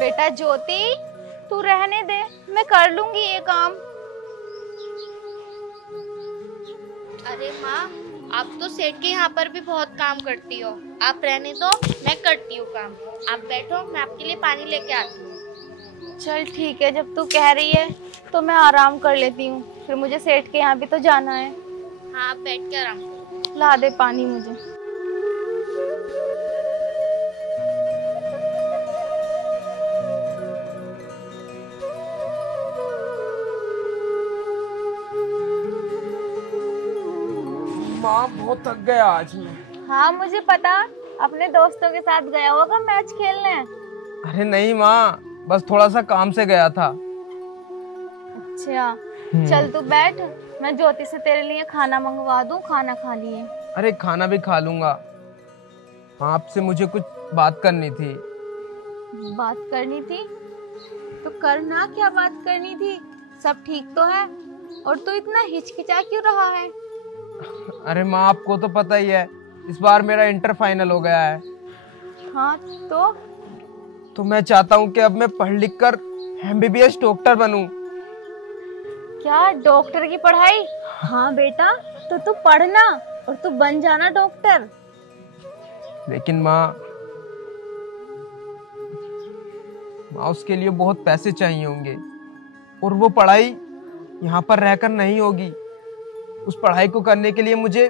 बेटा ज्योति, तू रहने दे, मैं कर लूंगी ये काम। अरे माँ, आप तो सेठ के यहाँ पर भी बहुत काम करती हो, आप रहने दो, मैं करती हूँ काम। आप बैठो, मैं आपके लिए पानी लेके आती हूँ। चल ठीक है, जब तू कह रही है तो मैं आराम कर लेती हूँ, फिर मुझे सेठ के यहाँ भी तो जाना है। हाँ, आप बैठ के आराम करो। ला दे पानी मुझे। माँ बहुत थक गया आज मैं। हाँ मुझे पता, अपने दोस्तों के साथ गया होगा मैच खेलने। अरे नहीं माँ, बस थोड़ा सा काम से गया था। अच्छा चल तू बैठ, मैं ज्योति से तेरे लिए खाना मंगवा दूं, खाना खा लिए। अरे खाना भी खा लूंगा। हाँ, आपसे मुझे कुछ बात करनी थी। बात करनी थी तो करना, क्या बात करनी थी? सब ठीक तो है? और तू इतना हिचकिचा क्यों रहा है? अरे माँ, आपको तो पता ही है, इस बार मेरा इंटर फाइनल हो गया है। हाँ तो मैं चाहता हूँ कि अब मैं पढ़ लिख कर एमबीबीएस डॉक्टर बनूं। क्या डॉक्टर की पढ़ाई? हाँ बेटा, तो तू पढ़ना और तू बन जाना डॉक्टर। लेकिन माँ उसके लिए बहुत पैसे चाहिए होंगे, और वो पढ़ाई यहाँ पर रहकर नहीं होगी। उस पढ़ाई को करने के लिए मुझे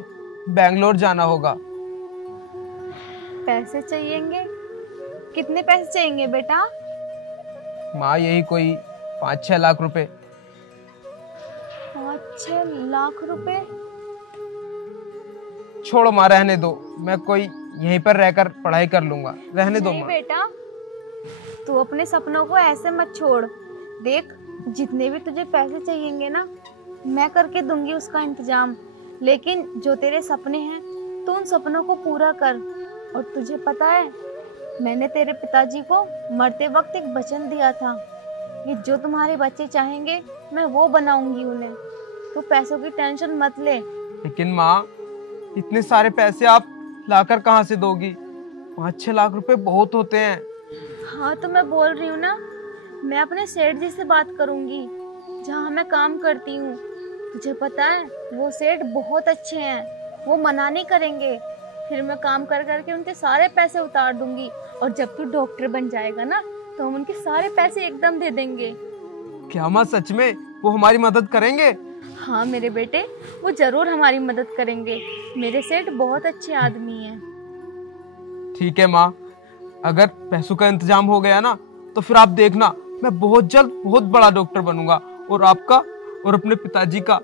बेंगलोर जाना होगा। पैसे चाहिएंगे? कितने पैसे चाहिए बेटा? माँ यही कोई 5-6 लाख रुपए। 5-6 लाख रुपए? छोड़ो माँ, रहने दो, मैं कोई यहीं पर रहकर पढ़ाई कर लूंगा। रहने दो नहीं माँ। बेटा, तू अपने सपनों को ऐसे मत छोड़। देख, जितने भी तुझे पैसे चाहिएंगे ना, मैं करके दूंगी उसका इंतजाम। लेकिन जो तेरे सपने हैं, तू उन सपनों को पूरा कर। और तुझे पता है, मैंने तेरे पिताजी को मरते वक्त एक वचन दिया था कि जो तुम्हारे बच्चे चाहेंगे मैं वो बनाऊंगी उन्हें। तू पैसों की टेंशन मत ले। लेकिन माँ, इतने सारे पैसे आप लाकर कहाँ से दोगी? 5-6 लाख रुपए बहुत होते हैं। हाँ तो मैं बोल रही हूँ ना, मैं अपने सेठ जी से बात करूंगी जहाँ मैं काम करती हूँ। तुझे पता है, वो सेठ बहुत अच्छे हैं, वो मना नहीं करेंगे। फिर मैं काम कर करके उनके सारे पैसे उतार दूंगी, और जब तू डॉक्टर बन जाएगा ना, तो हम उनके सारे पैसे एकदम दे देंगे। क्या माँ, सच में वो हमारी मदद करेंगे? हाँ मेरे बेटे, वो जरूर हमारी मदद करेंगे। मेरे सेठ बहुत अच्छे आदमी हैं। ठीक है माँ, अगर पैसों का इंतजाम हो गया ना, तो फिर आप देखना, मैं बहुत जल्द बहुत बड़ा डॉक्टर बनूंगा, और आपका और अपने पिताजी का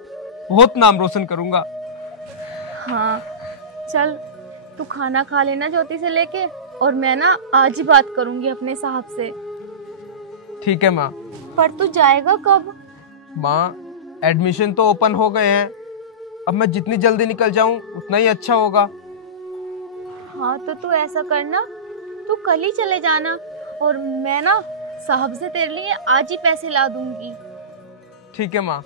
बहुत नाम रोशन करूंगा। हाँ चल, तू खाना खा लेना ज्योति से लेके, और मैं ना आज ही बात करूंगी अपने साहब से। ठीक है माँ। पर तू जाएगा कब? माँ, एडमिशन तो ओपन हो गए हैं, अब मैं जितनी जल्दी निकल जाऊं उतना ही अच्छा होगा। हाँ तो तू ऐसा करना, तू कल ही चले जाना, और मैं ना साहब से तेरे लिए आज ही पैसे ला दूंगी। ठीक है माँ।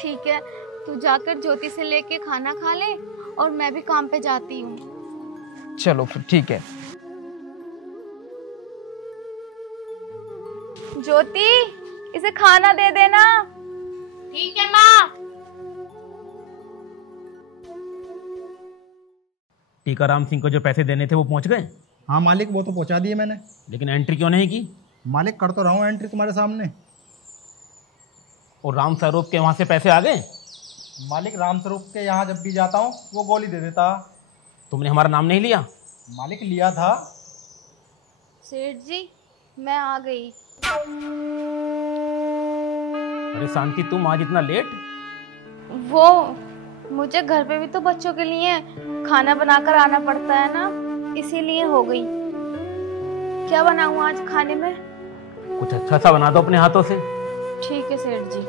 ठीक है, तू जाकर ज्योति से लेके खाना खा ले, और मैं भी काम पे जाती हूँ। चलो फिर ठीक है। ज्योति, इसे खाना दे देना। ठीक है माँ। टीकाराम सिंह को जो पैसे देने थे वो पहुंच गए? हाँ मालिक, वो तो पहुंचा दिए मैंने। लेकिन एंट्री क्यों नहीं की? मालिक, कर तो रहा हूँ एंट्री तुम्हारे सामने। और राम स्वरूप के वहां से पैसे आ गए? मालिक, राम स्वरूप के यहाँ जब भी जाता हूँ वो गोली दे देता। तुमने हमारा नाम नहीं लिया? मालिक, लिया था। सेठ जी, मैं आ गई। अरे शांति, तुम आज इतना लेट? वो मुझे घर पे भी तो बच्चों के लिए खाना बनाकर आना पड़ता है ना, इसीलिए हो गई। क्या बनाऊं आज खाने में? कुछ अच्छा सा बना दो अपने हाथों से। ठीक है सेठ जी।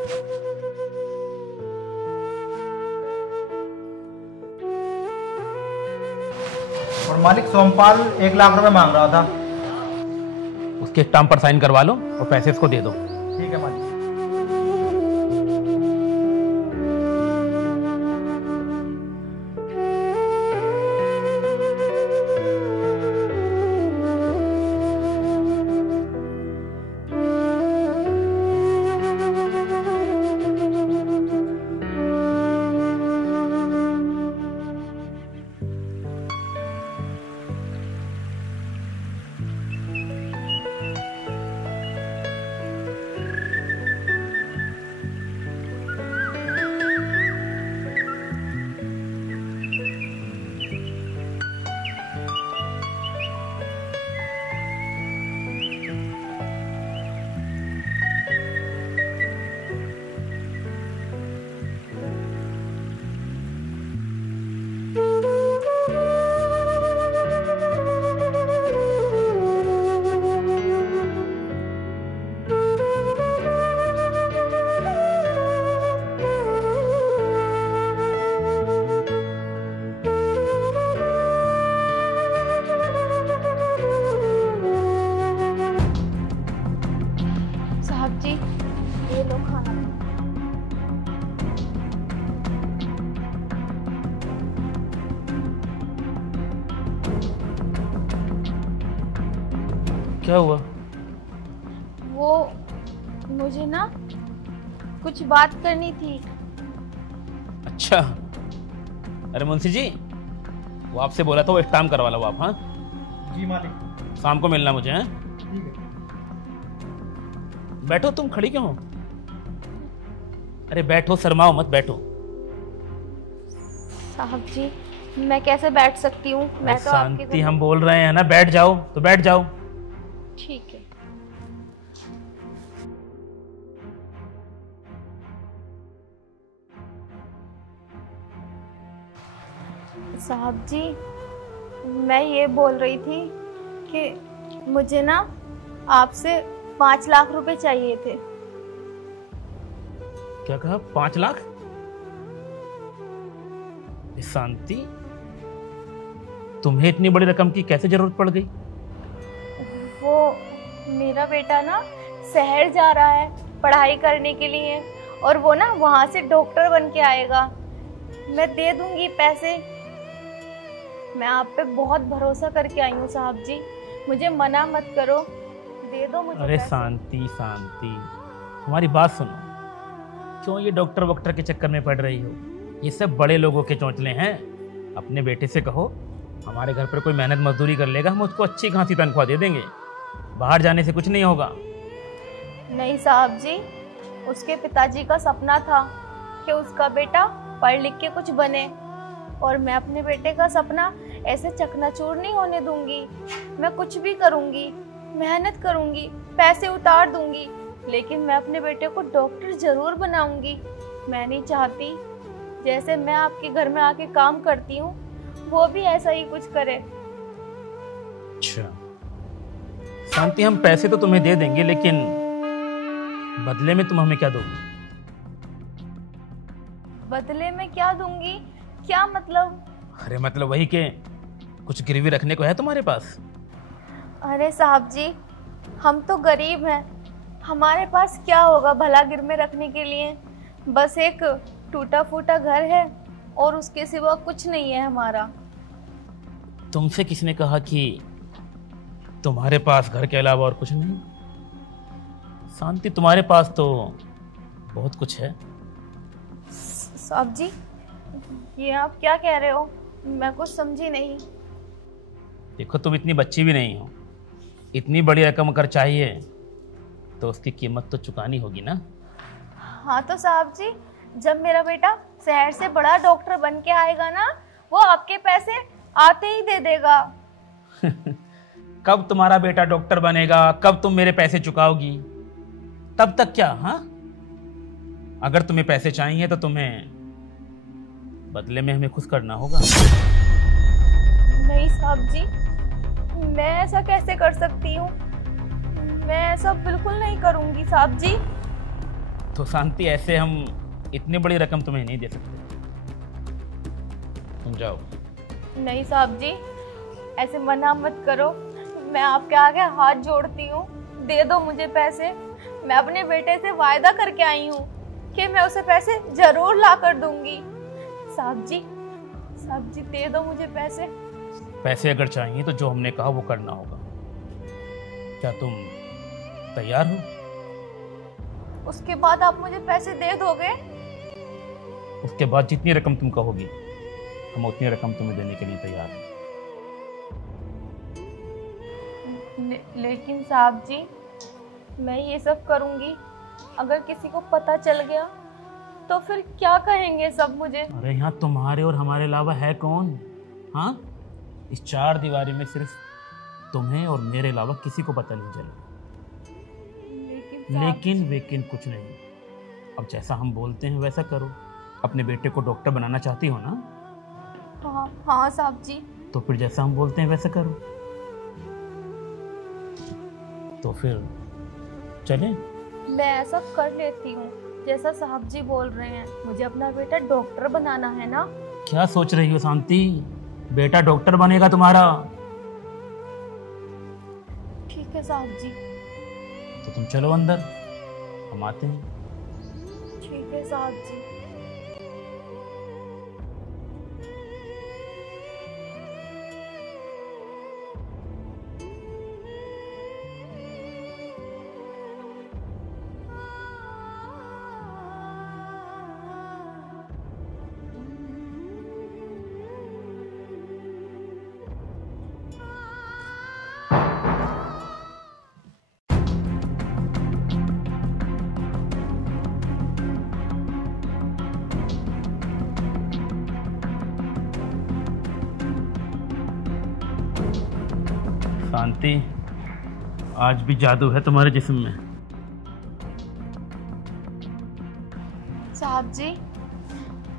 और मालिक, सोमपाल 1 लाख रुपए मांग रहा था। उसके स्टाम्प पर साइन करवा लो और पैसे इसको दे दो। ठीक है मालिक। क्या हुआ? वो मुझे ना कुछ बात करनी थी। अच्छा, अरे मुंशी जी, वो आपसे बोला था वो स्टाम करवा लो आप। हाँ, जी मालिक। शाम को मिलना मुझे। हैं? ठीक है। बैठो, तुम खड़ी क्यों हो? अरे बैठो, शर्माओ मत, बैठो। साहब जी, मैं कैसे बैठ सकती हूँ? मैं तो आपके शांति, हम बोल रहे हैं ना, बैठ जाओ तो बैठ जाओ। ठीक है। साहब जी, मैं ये बोल रही थी कि मुझे ना आपसे 5 लाख रुपए चाहिए थे। क्या कहा? 5 लाख? शांति, तुम्हें इतनी बड़ी रकम की कैसे जरूरत पड़ गई? वो मेरा बेटा ना शहर जा रहा है पढ़ाई करने के लिए, और वो ना वहाँ से डॉक्टर बन के आएगा। मैं दे दूंगी पैसे। मैं आप पे बहुत भरोसा करके आई हूँ साहब जी, मुझे मना मत करो, दे दो मुझे अरे पैसे। शांति शांति, हमारी बात सुनो। क्यों ये डॉक्टर वॉक्टर के चक्कर में पड़ रही हो? ये सब बड़े लोगों के चौंचले हैं। अपने बेटे से कहो हमारे घर पर कोई मेहनत मजदूरी कर लेगा, हम उसको अच्छी खासी तनख्वाह दे देंगे। बाहर जाने से कुछ नहीं होगा। नहीं साहब जी, उसके पिताजी का सपना था कि उसका बेटा पढ़ लिख के कुछ बने, और मैं अपने बेटे का सपना ऐसे चकनाचूर नहीं होने दूंगी। मैं कुछ भी करूंगी, मेहनत करूंगी, पैसे उतार दूंगी, लेकिन मैं अपने बेटे को डॉक्टर जरूर बनाऊंगी। मैं नहीं चाहती जैसे मैं आपके घर में आके काम करती हूँ वो भी ऐसा ही कुछ करे। अच्छा शांति, हम पैसे तो तुम्हें दे देंगे, लेकिन बदले में तुम हमें क्या दोगे? बदले में क्या दूंगी? क्या मतलब? अरे मतलब वही कि कुछ गिरवी रखने को है तुम्हारे पास? अरे साहब जी, हम तो गरीब हैं, हमारे पास क्या होगा भला गिरमे रखने के लिए? बस एक टूटा फूटा घर है और उसके सिवा कुछ नहीं है हमारा। तुमसे किसने कहा कि तुम्हारे पास घर के अलावा और कुछ नहीं? शांति, तुम्हारे पास तो बहुत कुछ है। साहब जी, ये आप क्या कह रहे हो? मैं कुछ समझी नहीं। देखो, तुम इतनी बच्ची भी नहीं हो। इतनी बड़ी रकम अगर चाहिए तो उसकी कीमत तो चुकानी होगी ना। हाँ तो साहब जी, जब मेरा बेटा शहर से बड़ा डॉक्टर बन के आएगा ना, वो आपके पैसे आते ही दे देगा। कब तुम्हारा बेटा डॉक्टर बनेगा, कब तुम मेरे पैसे चुकाओगी? तब तक क्या? हाँ, अगर तुम्हें पैसे चाहिए तो तुम्हें बदले में हमें खुश करना होगा। नहीं साहब जी, मैं ऐसा कैसे कर सकती हूँ? मैं ऐसा बिल्कुल नहीं करूंगी साहब जी। तो शांति, ऐसे हम इतनी बड़ी रकम तुम्हें नहीं दे सकते। तुम जाओ। नहीं साहब जी, ऐसे मना मत करो, मैं आपके आगे हाथ जोड़ती हूँ, दे दो मुझे पैसे। मैं अपने बेटे से वायदा करके आई हूँ कि मैं उसे पैसे जरूर ला कर दूंगी। साहब जी दे दो मुझे पैसे। पैसे अगर चाहिए तो जो हमने कहा वो करना होगा। क्या तुम तैयार हो? उसके बाद आप मुझे पैसे दे दोगे? उसके बाद जितनी रकम तुम कहोगी हम उतनी रकम तुम्हें देने के लिए तैयार हैं। लेकिन साहब जी, मैं ये सब करूंगी, अगर किसी को पता चल गया तो फिर क्या कहेंगे सब मुझे? अरे यहाँ तुम्हारे और हमारे अलावा है कौन? हाँ, इस 4 दीवारी में सिर्फ तुम्हें और मेरे अलावा किसी को पता नहीं चलेगा। लेकिन कुछ नहीं। अब जैसा हम बोलते हैं वैसा करो। अपने बेटे को डॉक्टर बनाना चाहती हो ना? हाँ साहब जी। तो फिर जैसा हम बोलते हैं वैसा करो। तो फिर चलें? मैं ऐसा कर लेती हूँ जैसा साहब जी बोल रहे हैं। मुझे अपना बेटा डॉक्टर बनाना है ना। क्या सोच रही हो शांति? बेटा डॉक्टर बनेगा तुम्हारा। ठीक है साहब जी। तो तुम चलो अंदर, हम आते हैं। ठीक है साहब जी। शांति, आज भी जादू है तुम्हारे जिस्म में। साहब जी,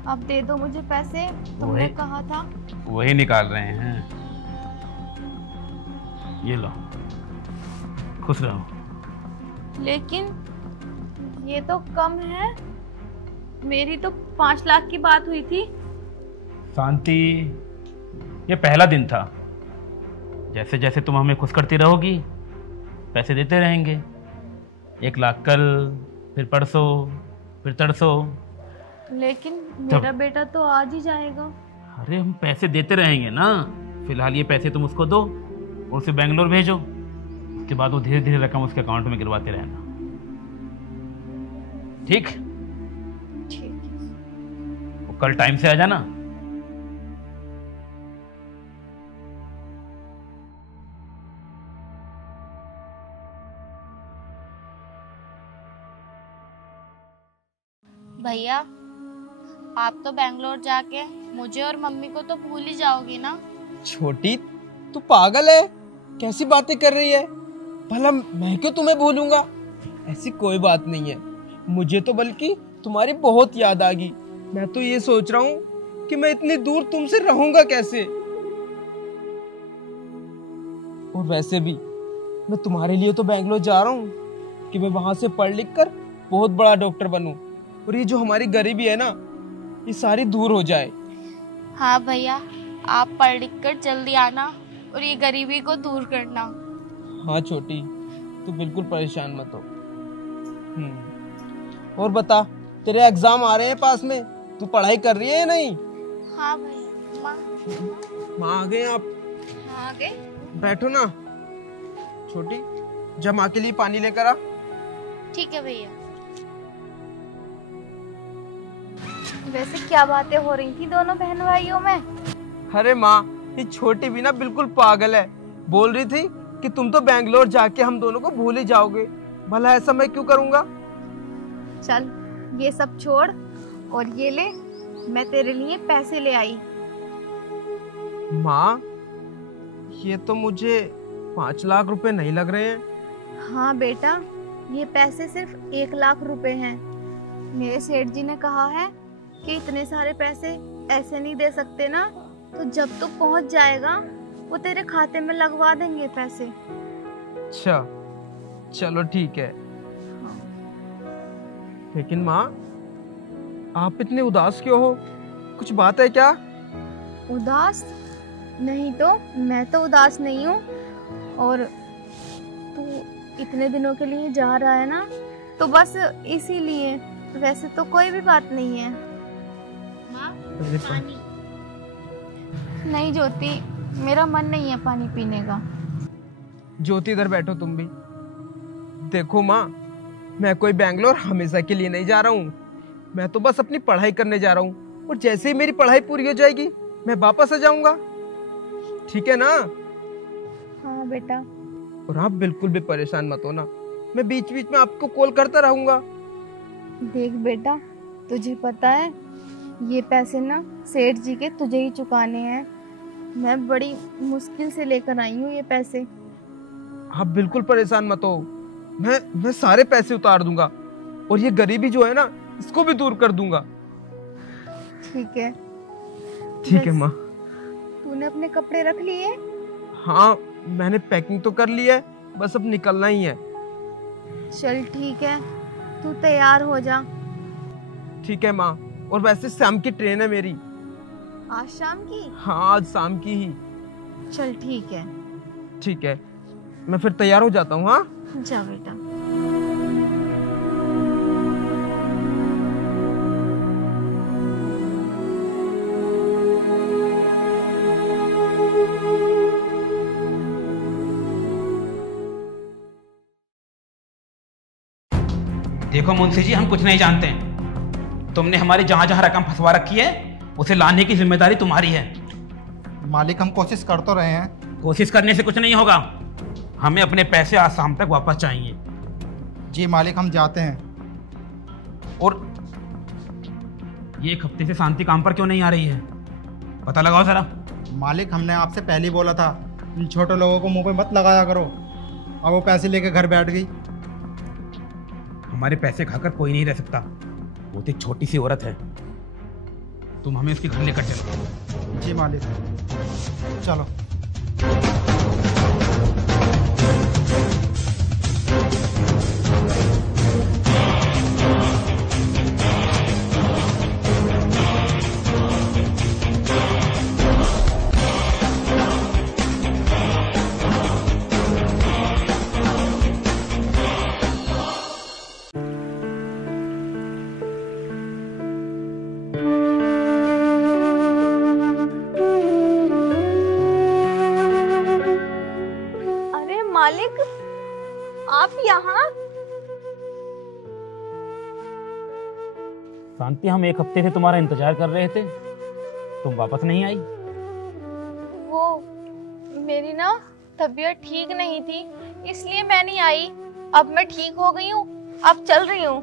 अब दे दो मुझे पैसे, तुमने कहा था। वही निकाल रहे हैं, ये लो, खुश रहो। लेकिन ये तो कम है, मेरी तो 5 लाख की बात हुई थी। शांति, ये पहला दिन था, जैसे जैसे तुम हमें खुश करती रहोगी पैसे देते रहेंगे। 1 लाख कल, फिर परसों, फिर तरसों। लेकिन मेरा बेटा तो आज ही जाएगा। अरे हम पैसे देते रहेंगे ना, फिलहाल ये पैसे तुम उसको दो और उसे बेंगलोर भेजो, उसके बाद वो धीरे धीरे रकम उसके अकाउंट में गिरवाते रहना, ठीक? ठीक है। वो कल टाइम से आ जाना। भैया, आप तो बेंगलोर जाके मुझे और मम्मी को तो भूल ही जाओगी ना। छोटी, तू पागल है? कैसी बातें कर रही है? भला मैं क्यों तुम्हें भूलूंगा? ऐसी कोई बात नहीं है। मुझे तो बल्कि तुम्हारी बहुत याद आ गई। मैं तो ये सोच रहा हूँ कि मैं इतनी दूर तुमसे रहूंगा कैसे। और वैसे भी मैं तुम्हारे लिए तो बेंगलोर जा रहा हूँ कि मैं वहां से पढ़ लिख कर बहुत बड़ा डॉक्टर बनूं, और ये जो हमारी गरीबी है ना, ये सारी दूर हो जाए। हाँ भैया, आप पढ़ लिख कर जल्दी आना और ये गरीबी को दूर करना। हाँ छोटी, तू बिल्कुल परेशान मत हो। और बता, तेरे एग्जाम आ रहे हैं पास में, तू पढ़ाई कर रही है या नहीं? हाँ भैया। माँ आ गए आप? हाँ आ गए। बैठो ना। छोटी, जा माँ के लिए पानी लेकर आ। ठीक है भैया। वैसे क्या बातें हो रही थी दोनों बहन भाइयों में? अरे माँ, ये छोटी भी ना बिल्कुल पागल है। बोल रही थी कि तुम तो बेंगलोर जाके हम दोनों को भूल ही जाओगे। भला ऐसा मैं क्यों करूँगा? चल ये सब छोड़ और ये ले, मैं तेरे लिए पैसे ले आई। माँ, ये तो मुझे 5 लाख रुपए नहीं लग रहे हैं। हाँ बेटा, ये पैसे सिर्फ 1 लाख रुपए हैं। मेरे सेठ जी ने कहा है कि इतने सारे पैसे ऐसे नहीं दे सकते ना, तो जब तू पहुंच जाएगा वो तेरे खाते में लगवा देंगे पैसे। अच्छा, चलो ठीक है। लेकिन माँ, आप इतने उदास क्यों हो? कुछ बात है क्या? उदास नहीं तो, मैं तो उदास नहीं हूँ। और तू इतने दिनों के लिए जा रहा है ना, तो बस इसीलिए। वैसे तो कोई भी बात नहीं है। माँ, पानी। नहीं ज्योति, मेरा मन नहीं है पानी पीने का। ज्योति, इधर बैठो तुम भी। देखो माँ, मैं कोई बेंगलोर हमेशा के लिए नहीं जा रहा हूँ। मैं तो बस अपनी पढ़ाई करने जा रहा हूँ, और जैसे ही मेरी पढ़ाई पूरी हो जाएगी मैं वापस आ जाऊंगा। ठीक है ना? हाँ बेटा। और आप बिल्कुल भी परेशान मत हो ना, मैं बीच बीच में आपको कॉल करता रहूंगा। देख बेटा, तुझे पता है ये पैसे ना सेठ जी के तुझे ही चुकाने हैं। मैं बड़ी मुश्किल से लेकर आई हूँ ये पैसे। आप बिल्कुल परेशान मत हो, मैं सारे पैसे उतार दूंगा, और ये गरीबी जो है ना, इसको भी दूर कर दूंगा। ठीक है। ठीक है माँ। तूने अपने कपड़े रख लिए? हाँ, मैंने पैकिंग तो कर ली है, बस अब निकलना ही है। चल ठीक है, तू तैयार हो जा। ठीक है माँ। और वैसे शाम की ट्रेन है मेरी। आज शाम की? हाँ, आज शाम की ही। चल ठीक है। ठीक है, मैं फिर तैयार हो जाता हूँ। हाँ, जा बेटा। देखो मुंशी जी, हम कुछ नहीं जानते हैं। तुमने हमारी जहां जहां रकम फंसवा रखी है उसे लाने की जिम्मेदारी तुम्हारी है। मालिक, हम कोशिश कर तो रहे हैं। कोशिश करने से कुछ नहीं होगा, हमें अपने पैसे आज शाम तक वापस चाहिए। जी मालिक, हम जाते हैं। और ये 1 हफ्ते से शांति काम पर क्यों नहीं आ रही है? पता लगाओ जरा। मालिक, हमने आपसे पहले ही बोला था इन छोटे लोगों को मुंह पे मत लगाया करो। अब वो पैसे लेके घर बैठ गई। हमारे पैसे खाकर कोई नहीं रह सकता, वो तो एक छोटी सी औरत है। तुम हमें उसके घर लेकर चलो। जी मालिक, चलो। मालिक, आप यहाँ? शांति, हम एक हफ्ते से तुम्हारा इंतजार कर रहे थे, तुम वापस नहीं आई। वो मेरी ना तबीयत ठीक नहीं थी, इसलिए मैं नहीं आई। अब मैं ठीक हो गई हूँ, अब चल रही हूँ।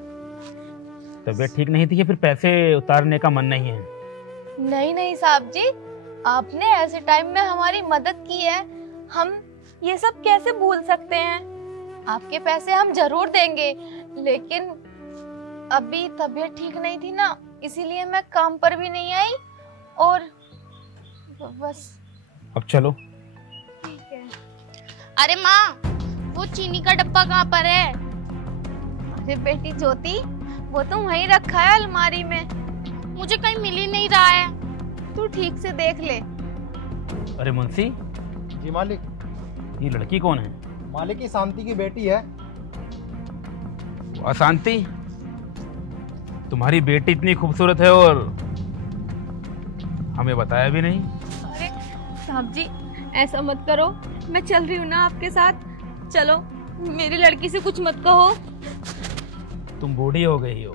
तबीयत ठीक नहीं थी या फिर पैसे उतारने का मन नहीं है? नहीं नहीं साहब जी, आपने ऐसे टाइम में हमारी मदद की है, हम ये सब कैसे भूल सकते हैं। आपके पैसे हम जरूर देंगे, लेकिन अभी तबीयत ठीक नहीं थी ना, इसीलिए मैं काम पर भी नहीं आई और बस। अब चलो। ठीक है। अरे माँ, वो चीनी का डब्बा कहाँ पर है? अरे बेटी ज्योति, वो तो वहीं रखा है अलमारी में, मुझे कहीं मिल ही नहीं रहा है। तू ठीक से देख ले। अरे मुंशी जी मालिक। ये लड़की कौन है? मालिक की शांति की बेटी है। अशांति, तुम्हारी बेटी इतनी खूबसूरत है और हमें बताया भी नहीं। अरे साहब जी, ऐसा मत करो, मैं चल रही हूँ ना आपके साथ। चलो, मेरी लड़की से कुछ मत कहो। तुम बूढ़ी हो गई हो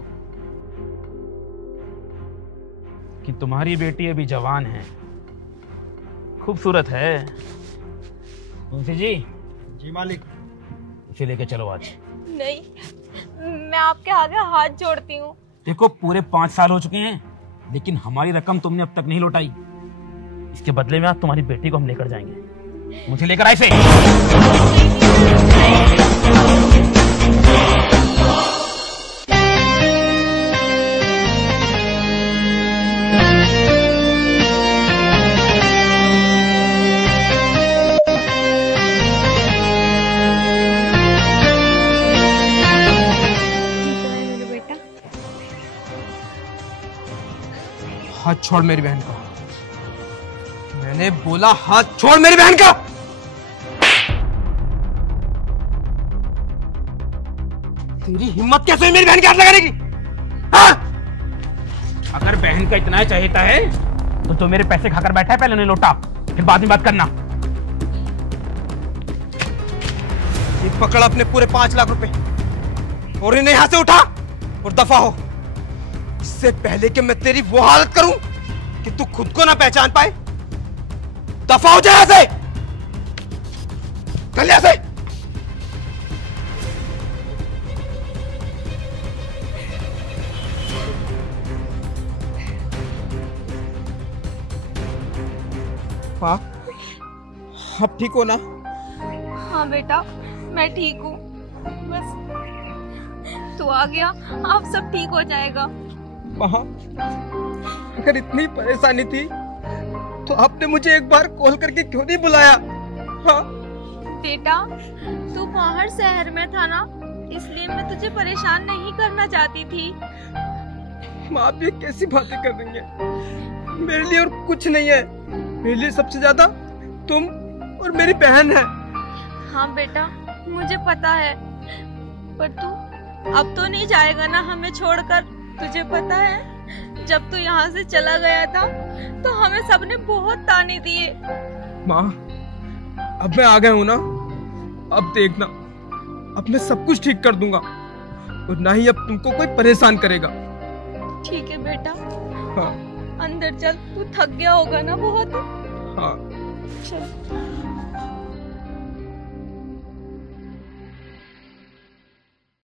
कि तुम्हारी बेटी अभी जवान है, खूबसूरत है। मुंशी जी। जी मालिक। इसे लेके चलो आज। नहीं, मैं आपके आगे हाथ जोड़ती हूँ। देखो, पूरे 5 साल हो चुके हैं, लेकिन हमारी रकम तुमने अब तक नहीं लौटाई। इसके बदले में आज तुम्हारी बेटी को हम लेकर जाएंगे। मुझे लेकर आए से। हाथ छोड़ मेरी बहन का। मैंने बोला हाथ छोड़ मेरी बहन का। तेरी हिम्मत कैसे हुई मेरी बहन के हाथ लगाने की? हाँ? अगर बहन का इतना चाहता है तो मेरे पैसे खाकर बैठा है, पहले उन्हें लौटा, फिर बाद में बात करना। ये पकड़ अपने पूरे 5 लाख रुपए और इन्हें यहां से उठा और दफा हो, इससे पहले कि मैं तेरी वो हालत करूं कि तू खुद को ना पहचान पाए। दफा हो जाए यहां से, चल यहां से। माँ, आप ठीक हो ना? हाँ बेटा, मैं ठीक हूँ। बस तू आ गया, अब सब ठीक हो जाएगा। माँ, अगर इतनी परेशानी थी तो आपने मुझे एक बार कॉल करके क्यों नहीं बुलाया? हाँ? बेटा, तू बाहर शहर में था ना, इसलिए मैं तुझे परेशान नहीं करना चाहती थी। माँ, आप ये कैसी बातें कर रही हैं? मेरे लिए और कुछ नहीं है, मेरे लिए सबसे ज्यादा तुम और मेरी बहन है। हाँ बेटा, मुझे पता है, पर तू अब तो नहीं जाएगा ना हमें छोड़कर? तुझे पता है, जब तू यहाँ से चला गया था तो हमें सबने बहुत ताने दिए। माँ, अब मैं आ गया हूँ ना, अब देखना, अब मैं सब कुछ ठीक कर दूंगा और ना ही अब तुमको कोई परेशान करेगा। ठीक है बेटा। हाँ। अंदर चल, तू थक गया होगा ना बहुत। हाँ। चल।